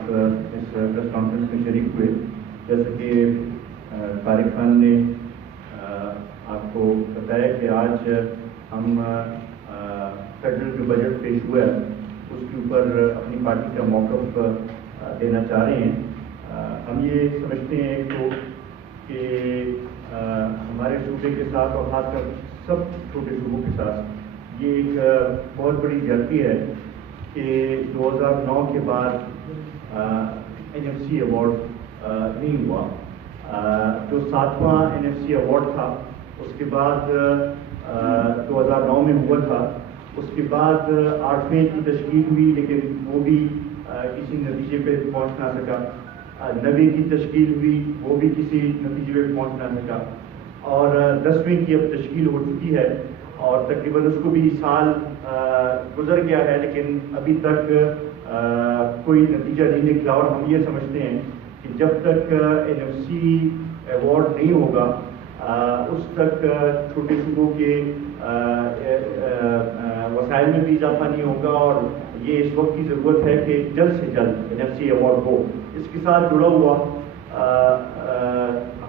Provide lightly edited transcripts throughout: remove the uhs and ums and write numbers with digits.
آپ اس press conference میں شریک ہوئے. جیسا کہ طارق خان نے آپ کو بتایا کہ آج ہم فیڈرل جو بجٹ پیش ہوا ہے اس کے اوپر اپنی پارٹی کا موقف دینا چاہ رہے ہیں. ہم یہ سمجھتے ہیں تو کہ ہمارے صوبے کے ساتھ اور خاص کر سب چھوٹے صوبوں کے ساتھ یہ ایک بہت بڑی زیادتی ہے کہ 2009 کے بعد NFC ایوارڈ نہیں ہوا. جو 7واں NFC ایوارڈ تھا اس کے بعد 2009 میں ہوا تھا. اس کے بعد 8ویں کی تشکیل ہوئی لیکن وہ بھی کسی نتیجے پہ پہنچ نہ سکا. 9ویں کی تشکیل ہوئی وہ بھی کسی نتیجے پہ پہنچ نہ سکا. اور 10ویں کی اب تشکیل ہو چکی ہے اور تقریباً اس کو بھی سال گزر گیا ہے لیکن ابھی تک کوئی نتیجہ نہیں نکلا. اور ہم یہ سمجھتے ہیں کہ جب تک NFC ایوارڈ نہیں ہوگا اس تک چھوٹے صوبوں کے وسائل میں بھی اضافہ نہیں ہوگا. اور یہ اس وقت کی ضرورت ہے کہ جلد سے جلد NFC ایوارڈ ہو. اس کے ساتھ جڑا ہوا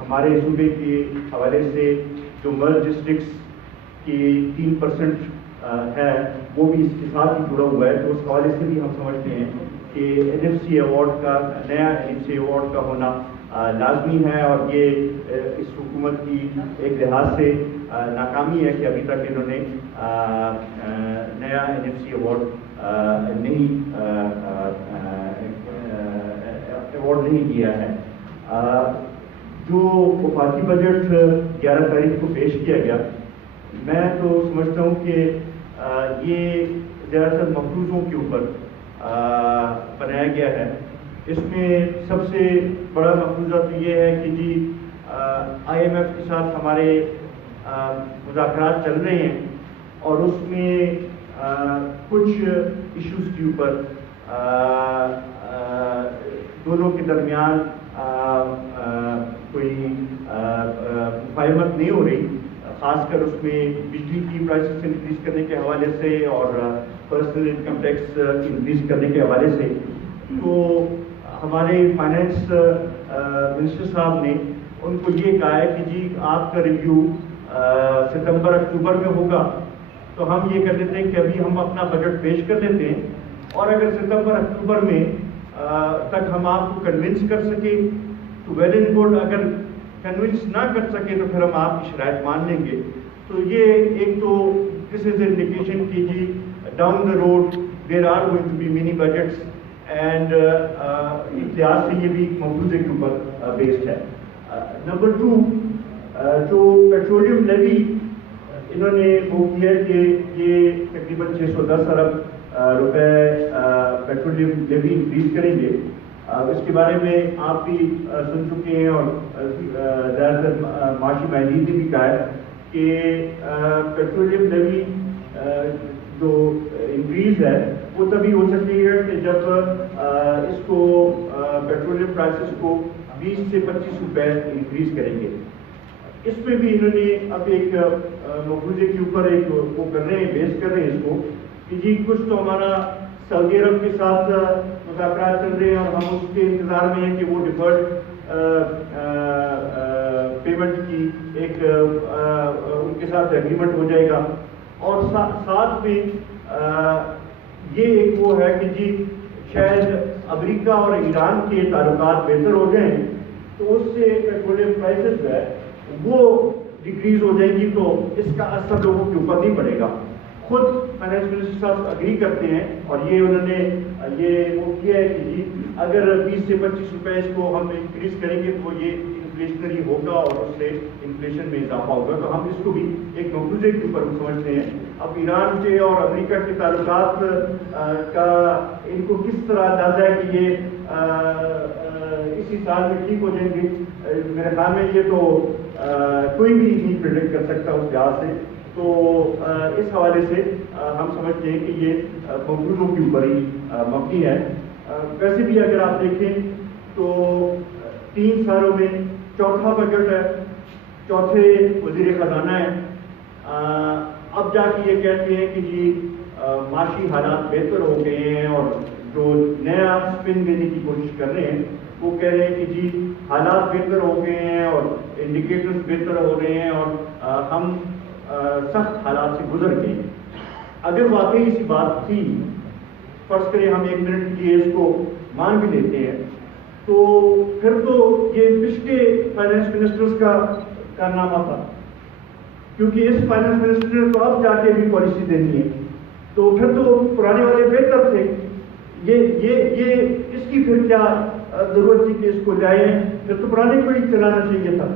ہمارے صوبے کے حوالے سے جو مرج ڈسٹرکٹس کی 3% ہے وہ بھی اس کے ساتھ ہی جڑا ہوا ہے. تو اس حوالے سے بھی ہم سمجھتے ہیں کہ NFC ایوارڈ کا نیا NFC ایوارڈ کا ہونا لازمی ہے. اور یہ اس حکومت کی ایک لحاظ سے ناکامی ہے کہ ابھی تک انہوں نے نیا NFC ایوارڈ نہیں دیا ہے. جو وفاقی بجٹ 11 تاریخ کو پیش کیا گیا میں تو سمجھتا ہوں کہ یہ دراصل مفروضوں کے اوپر بنایا گیا ہے. اس میں سب سے بڑا مفروضہ تو یہ ہے کہ جی IMF کے ساتھ ہمارے مذاکرات چل رہے ہیں اور اس میں کچھ ایشوز کے اوپر دونوں کے درمیان کوئی مفاہمت نہیں ہو رہی. خاص کر اس میں بجلی کی پرائسز انکریز کرنے کے حوالے سے اور پرسنل انکم ٹیکس انکریز کرنے کے حوالے سے. تو ہمارے فائنینس منسٹر صاحب نے ان کو یہ کہا ہے کہ جی آپ کا ریویو ستمبر اکتوبر میں ہوگا تو ہم یہ کر لیتے ہیں کہ ابھی ہم اپنا بجٹ پیش کر لیتے ہیں اور اگر ستمبر اکتوبر میں تک ہم آپ کو کنونس کر سکیں تو ویل اینڈ گڈ. اگر کنونس نہ کر سکے تو پھر ہم آپ کی شرائط مان لیں گے. تو یہ ایک تو دس از انڈیکیشن کہ جی down the road there are going to be many budgets and اس لحاظ سے یہ بھی مفروضے کے اوپر بیسڈ ہے. نمبر 2 جو پیٹرولیم لیوی انہوں نے وہ کیا کہ یہ تقریباً 610 ارب روپے پیٹرولیم لیوی انکریز کریں گے. اس کے بارے میں آپ بھی سن چکے ہیں اور زیادہ تر معاشی ماہرین نے بھی کہا ہے کہ پیٹرولیم لیوی جو انکریز ہے وہ تبھی ہو سکتی ہے کہ جب اس کو پیٹرولیم پرائسز کو 20 سے 25 روپے انکریز کریں گے. اس میں بھی انہوں نے اب ایک مفروضے کے اوپر ایک وہ کر رہے ہیں بیس کر رہے ہیں اس کو کہ جی کچھ تو ہمارا سعودی عرب کے ساتھ مذاکرات چل رہے ہیں اور ہم اس کے انتظار میں ہیں کہ وہ ڈیفرڈ پیمنٹ کی ایک ان کے ساتھ ایگریمنٹ ہو جائے گا. اور ساتھ میں یہ ایک وہ ہے کہ جی شاید امریکہ اور ایران کے تعلقات بہتر ہو جائیں تو اس سے پیٹرولیم پرائسز جو ہے وہ ڈکریز ہو جائے گی تو اس کا اثر لوگوں کے اوپر نہیں پڑے گا. خود فائنینس منسٹر صاحب اگری کرتے ہیں اور یہ انہوں نے یہ وہ کیا ہے کہ جی اگر 20 سے 25 روپے اس کو ہم انکریز کریں گے تو یہ انفلیشنری ہوگا اور اس سے انفلیشن میں اضافہ ہوگا. تو ہم اس کو بھی ایک مفروضے کے اوپر سمجھتے ہیں. اب ایران کے اور امریکہ کے تعلقات کا ان کو کس طرح اندازہ ہے کہ یہ اسی سال میں ٹھیک ہو جائیں گے. میرے خیال میں یہ تو کوئی بھی نہیں پریڈکٹ کر سکتا اس لحاظ سے. تو اس حوالے سے ہم سمجھتے ہیں کہ یہ مفروضوں کے اوپر ہی مبنی ہے. ویسے بھی اگر آپ دیکھیں تو 3 سالوں میں چوتھا بجٹ ہے, چوتھے وزیر خزانہ ہیں. اب جا کے یہ کہتے ہیں کہ جی معاشی حالات بہتر ہو گئے ہیں اور جو نیا اسپن دینے کی کوشش کر رہے ہیں، وہ کہہ رہے ہیں کہ جی حالات بہتر ہو گئے ہیں اور انڈیکیٹرز بہتر ہو رہے ہیں اور ہم سخت حالات سے گزر گئے. اگر واقعی اسی بات تھی، فرض کریں ہم 1 منٹ کی اس کو مان بھی لیتے ہیں، تو پھر تو یہ پچھلے فائنانس منسٹرز کا کارنامہ تھا، کیونکہ اس فائنانس منسٹر نے تو اب جا کے بھی پالیسی دینی ہے، تو پھر تو پرانے والے بہتر تھے. یہ اس کی پھر کیا ضرورت تھی کہ اس کو لائیں؟ پھر تو پرانے کو ہی چلانا چاہیے تھا.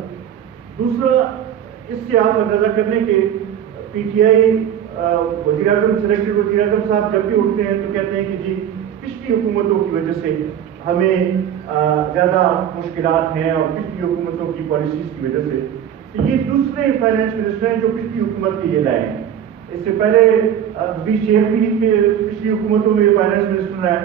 دوسرا، اس سے آپ اندازہ کر لیں کہ پی ٹی آئی وزیر اعظم سلیکٹڈ وزیر اعظم صاحب جب بھی اٹھتے ہیں تو کہتے ہیں کہ جی پچھلی حکومتوں کی وجہ سے ہمیں زیادہ مشکلات ہیں اور پچھلی حکومتوں کی پالیسیز کی وجہ سے. یہ دوسرے فائنانس منسٹر ہیں جو پچھلی حکومت کے یہ لائے ہیں. اس سے پہلے بھی شیخ بھی پچھلی حکومتوں میں فائنانس منسٹر ہیں،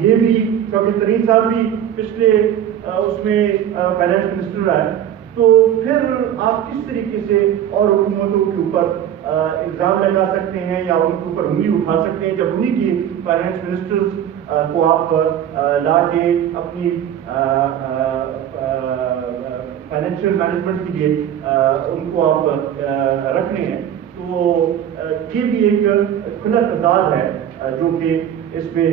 یہ بھی شوکت ترین صاحب بھی پچھلے اس میں فائنانس منسٹر رہا. تو پھر آپ کس طریقے سے اور حکومتوں کے اوپر الزام لگا سکتے ہیں یا ان کے اوپر انگلی اٹھا سکتے ہیں جب انہیں کی فائنانس منسٹرز کو آپ لا کے اپنی فائنینشیل مینجمنٹ کے لیے ان کو آپ رکھنے ہیں؟ تو یہ بھی ایک کھلا تضاد ہے جو کہ اس میں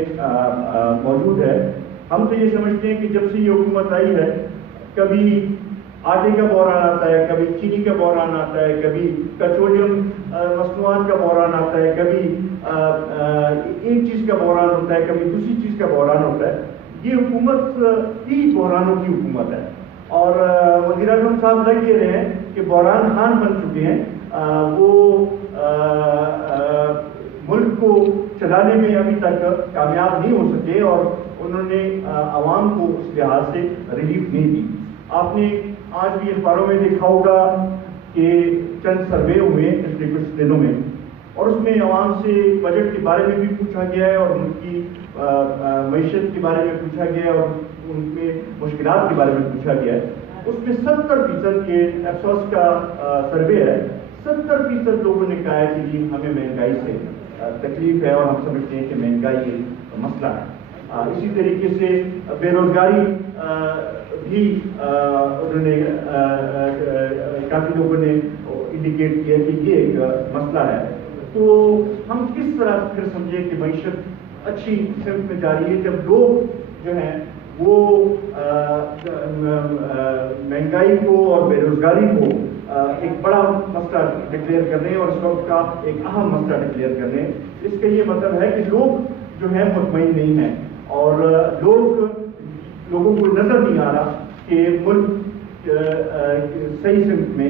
موجود ہے. ہم تو یہ سمجھتے ہیں کہ جب سے یہ حکومت آئی ہے، کبھی آٹے کا بحران آتا ہے، کبھی چینی کا بحران آتا ہے، کبھی پیٹرولیم مصنوعات کا بحران آتا ہے، کبھی ایک چیز کا بحران ہوتا ہے، کبھی دوسری چیز کا بحران ہوتا ہے. یہ حکومت ہی بحرانوں کی حکومت ہے، اور وزیر اعظم صاحب لگ یہ رہے ہیں کہ بحران خان بن چکے ہیں. وہ ملک کو چلانے میں ابھی تک کامیاب نہیں ہو سکے اور انہوں نے عوام کو اس لحاظ سے ریلیف نہیں دی. آپ نے آج بھی اخباروں میں دیکھا ہوگا کہ چند سروے ہوئے پچھلے کچھ دنوں میں، اور اس میں عوام سے بجٹ کے بارے میں بھی پوچھا گیا ہے اور ان کی معیشت کے بارے میں پوچھا گیا ہے اور ان کے مشکلات کے بارے میں پوچھا گیا ہے. اس میں 70% کے افسوس کا سروے ہے، 70% لوگوں نے کہا ہے کہ جی ہمیں مہنگائی سے تکلیف ہے اور ہم سمجھتے ہیں کہ مہنگائی ایک مسئلہ ہے. اسی طریقے سے بے روزگاری بھی انہوں نے کافی لوگوں نے انڈیکیٹ کیا کہ یہ ایک مسئلہ ہے. تو ہم کس طرح پھر سمجھیں کہ معیشت اچھی سمت میں جا رہی ہے جب لوگ جو ہیں وہ مہنگائی کو اور بے روزگاری کو ایک بڑا مسئلہ ڈکلیئر کر رہے ہیں اور اس وقت کا ایک اہم مسئلہ ڈکلیئر کر رہے ہیں. اس کا یہ مطلب ہے کہ لوگ جو ہیں مطمئن نہیں ہیں اور لوگوں کو نظر نہیں آ رہا کہ ملک صحیح سمت میں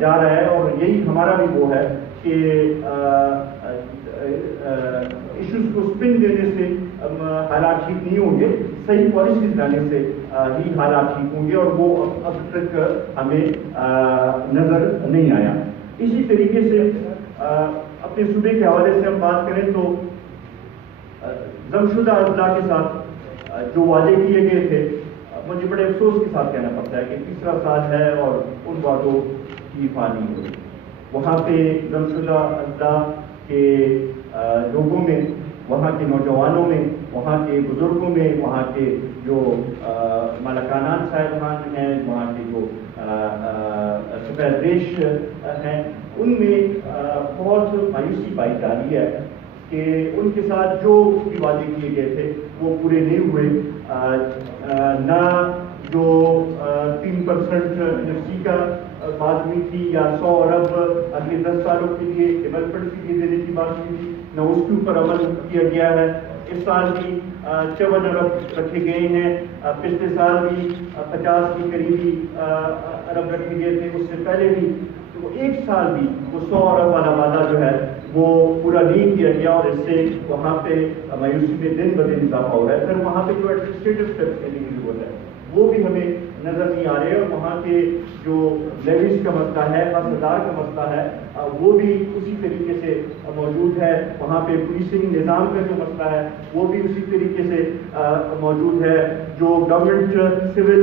جا رہا ہے. اور یہی ہمارا بھی وہ ہے کہ ایشوز کو سپن دینے سے حالات ٹھیک نہیں ہوں گے، صحیح پالیسیز لانے سے ہی حالات ٹھیک ہوں گے، اور وہ اب تک ہمیں نظر نہیں آیا. اسی طریقے سے اپنے صوبے کے حوالے سے ہم بات کریں تو ضم شدہ اضلاع کے ساتھ جو وعدے کیے گئے تھے، مجھے بڑے افسوس کے ساتھ کہنا پڑتا ہے کہ تیسرا سال ہے اور ان وعدوں کی حفاظت نہیں ہوئی. وہاں پہ ضم شدہ اضلاع کے لوگوں میں، وہاں کے نوجوانوں میں، وہاں کے بزرگوں میں، وہاں کے جو مالکانان صاحبان ہیں، وہاں کے جو سفید ریش ہیں، ان میں بہت مایوسی پائی جا رہی ہے کہ ان کے ساتھ جو بھی وعدے کیے گئے تھے وہ پورے نہیں ہوئے. نہ جو 3% انڈسٹری کا بات ہوئی تھی یا 100 ارب اگلے 10 سالوں کے لیے ڈیولپمنٹ کے لیے دینے کی بات ہوئی تھی، نہ اس کے اوپر عمل کیا گیا ہے. اس سال بھی 54 ارب رکھے گئے ہیں، پچھلے سال بھی 50 کے قریبی ارب رکھے گئے تھے، اس سے پہلے بھی. تو ایک سال بھی وہ 100 ارب والا وعدہ جو ہے وہ پورا نہیں کیا گیا، اور اس سے وہاں پہ مایوسی میں دن بدن اضافہ ہو رہا ہے. پھر وہاں پہ جو ایڈمنسٹریٹو اسٹیپس لینے کی ضرورت ہے وہ بھی ہمیں نظر نہیں آ رہے، اور وہاں کے جو لیویز کا مسئلہ ہے، اقتدار کا مسئلہ ہے، وہ بھی اسی طریقے سے موجود ہے. وہاں پہ پولیسنگ نظام کا جو مسئلہ ہے وہ بھی اسی طریقے سے موجود ہے. جو گورنمنٹ سول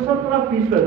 17%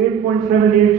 8.78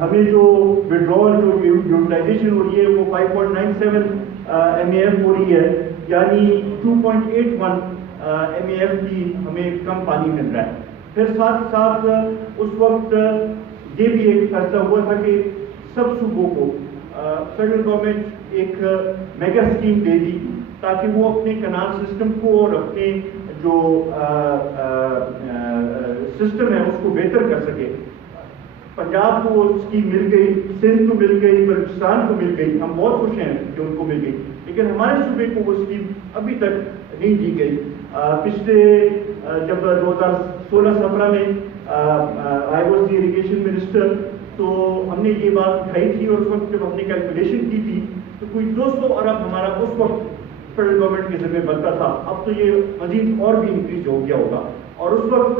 ہمیں جو وڈرول جو یوٹیلائزیشن ہو رہی ہے وہ 5.97 MAF ہو رہی ہے، یعنی 2.81 MAF کی ہمیں کم پانی مل رہا ہے۔ پھر ساتھ ساتھ اس وقت یہ بھی ایک فیصلہ ہوا تھا کہ سب صوبوں کو فیڈرل گورنمنٹ ایک میگا اسکیم دے دی تاکہ وہ اپنے کنال سسٹم کو اور اپنے جو سسٹم ہے اس کو بہتر کر سکے۔ پنجاب کو وہ اسکیم مل گئی، سندھ کو مل گئی، بلوچستان کو مل گئی، ہم بہت خوش ہیں کہ ان کو مل گئی، لیکن ہمارے صوبے کو وہ اسکیم ابھی تک نہیں دی گئی۔ پچھلے جب 2016-17 میں I was the irrigation minister, تو ہم نے یہ بات اٹھائی تھی، اور اس وقت جب ہم نے کیلکولیشن کی تھی تو کوئی 200 ارب ہمارا اس وقت فیڈرل گورنمنٹ کے ذمہ بنتا تھا۔ اب تو یہ مزید اور بھی انکریز ہو گیا ہوگا۔ اور اس وقت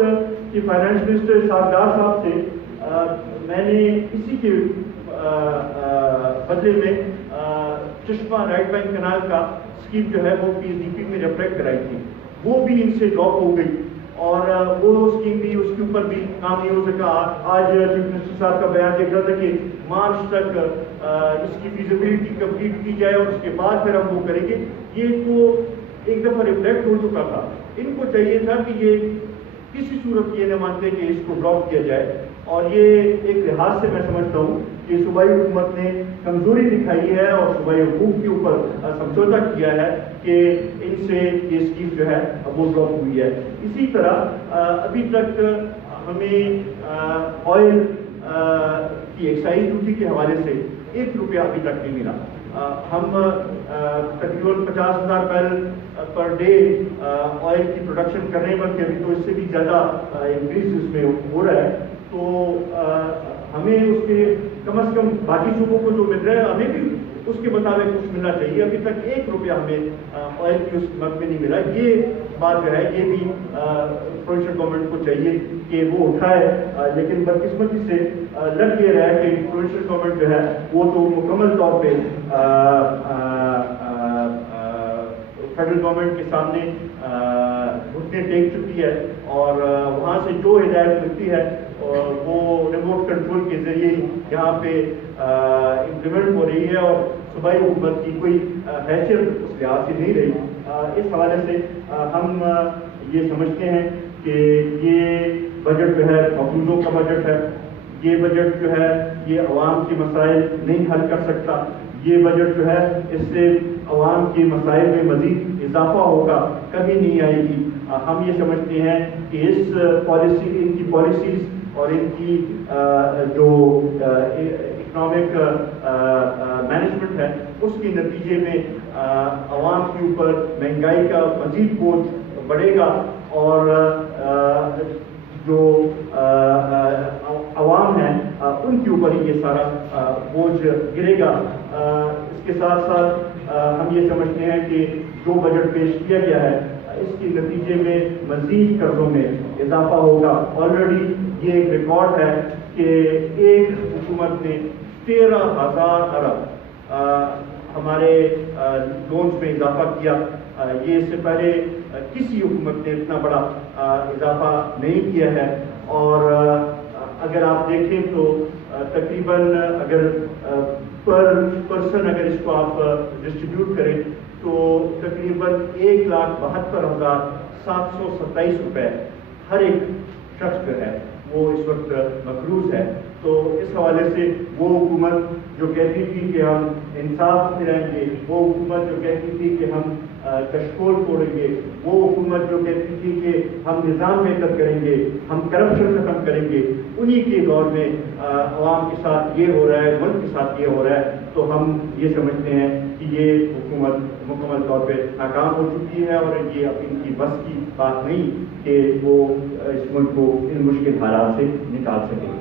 کی فائنانس منسٹر ساردار صاحب سے میں نے اسی کے بدلے میں چشمہ رائٹ بینک کنال کا اسکیم جو ہے وہ PSDP میں ریفلیکٹ کرائی تھی، وہ بھی ان سے ڈراپ ہو گئی، اور وہ اسکیم بھی، اس کے اوپر بھی کام نہیں ہو سکا۔ آج چیف منسٹر صاحب کا بیان دیکھ رہا تھا کہ مارچ تک اس کی فیزیبلٹی کمپلیٹ کی جائے اور اس کے بعد پھر ہم وہ کریں گے۔ یہ تو ایک دفعہ ریفلیکٹ ہو چکا تھا، ان کو چاہیے تھا کہ یہ کسی صورت یہ نہ مانتے کہ اس کو ڈراپ کیا جائے۔ اور یہ ایک لحاظ سے میں سمجھتا ہوں کہ صوبائی حکومت نے کمزوری دکھائی ہے اور صوبائی حقوق کے اوپر سمجھوتا کیا ہے کہ ان سے یہ اسکیم جو ہے وہ ڈراپ ہوئی ہے۔ اسی طرح ابھی تک ہمیں آئل کی ایکسائز ڈیوٹی کے حوالے سے 1 روپیہ ابھی تک نہیں ملا۔ ہم تقریباً 50,000 بیرل پر ڈے آئل کی پروڈکشن کر رہے ہیں، بلکہ ابھی تو اس سے بھی زیادہ انکریز اس میں ہو رہا ہے۔ تو ہمیں اس کے کم از کم باقی صوبوں کو جو مل رہا ہے ہمیں بھی اس کے مطابق کچھ ملنا چاہیے۔ ابھی تک 1 روپیہ ہمیں آئل کی اس قیمت میں نہیں ملا۔ یہ بات جو ہے یہ بھی پروونشل گورنمنٹ کو چاہیے کہ وہ اٹھائے، لیکن بدقسمتی سے لگ یہ رہا ہے کہ پروونشل گورنمنٹ جو ہے وہ تو مکمل طور پہ فیڈرل گورنمنٹ کے سامنے گھٹنے ٹیک چکی ہے، اور وہاں سے جو ہدایت ملتی ہے وہ ریموٹ کنٹرول کے ذریعے یہاں پہ امپلیمنٹ ہو رہی ہے، اور صوبائی حکومت کی کوئی حیثیت اس لحاظ سے نہیں رہی۔ اس حوالے سے ہم یہ سمجھتے ہیں کہ یہ بجٹ جو ہے مفروضوں کا بجٹ ہے، یہ بجٹ جو ہے یہ عوام کے مسائل نہیں حل کر سکتا، یہ بجٹ جو ہے اس سے عوام کے مسائل میں مزید اضافہ ہوگا، کبھی نہیں آئے گی۔ ہم یہ سمجھتے ہیں کہ اس پالیسی، ان کی پالیسیز اور ان کی جو اکنامک مینجمنٹ ہے اس کے نتیجے میں عوام کے اوپر مہنگائی کا مزید بوجھ بڑھے گا، اور جو عوام ہیں ان کے اوپر ہی یہ سارا بوجھ گرے گا۔ اس کے ساتھ ساتھ ہم یہ سمجھتے ہیں کہ جو بجٹ پیش کیا گیا ہے اس کے نتیجے میں مزید قرضوں میں اضافہ ہوگا۔ آلریڈی یہ ایک ریکارڈ ہے کہ ایک حکومت نے 13,000 ارب ہمارے لونز میں اضافہ کیا۔ یہ اس سے پہلے کسی حکومت نے اتنا بڑا اضافہ نہیں کیا ہے، اور اگر آپ دیکھیں تو تقریباً اگر پر پرسن اگر اس کو آپ ڈسٹریبیوٹ کریں تو تقریباً 1,72,727 روپے ہر ایک شخص جو ہے وہ اس وقت مقروض ہے۔ تو اس حوالے سے وہ حکومت جو کہتی تھی کہ ہم انصاف دلائیں گے، وہ حکومت جو کہتی تھی کہ ہم کشکول توڑیں گے، وہ حکومت جو کہتی تھی کہ ہم نظام بہتر کریں گے، ہم کرپشن ختم کریں گے، انہی کے دور میں عوام کے ساتھ یہ ہو رہا ہے، ملک کے ساتھ یہ ہو رہا ہے۔ تو ہم یہ سمجھتے ہیں کہ یہ حکومت مکمل طور پہ ناکام ہو چکی ہے، اور یہ اب ان کی بس کی بات نہیں کہ وہ اس ملک کو ان مشکل حالات سے نکال سکیں۔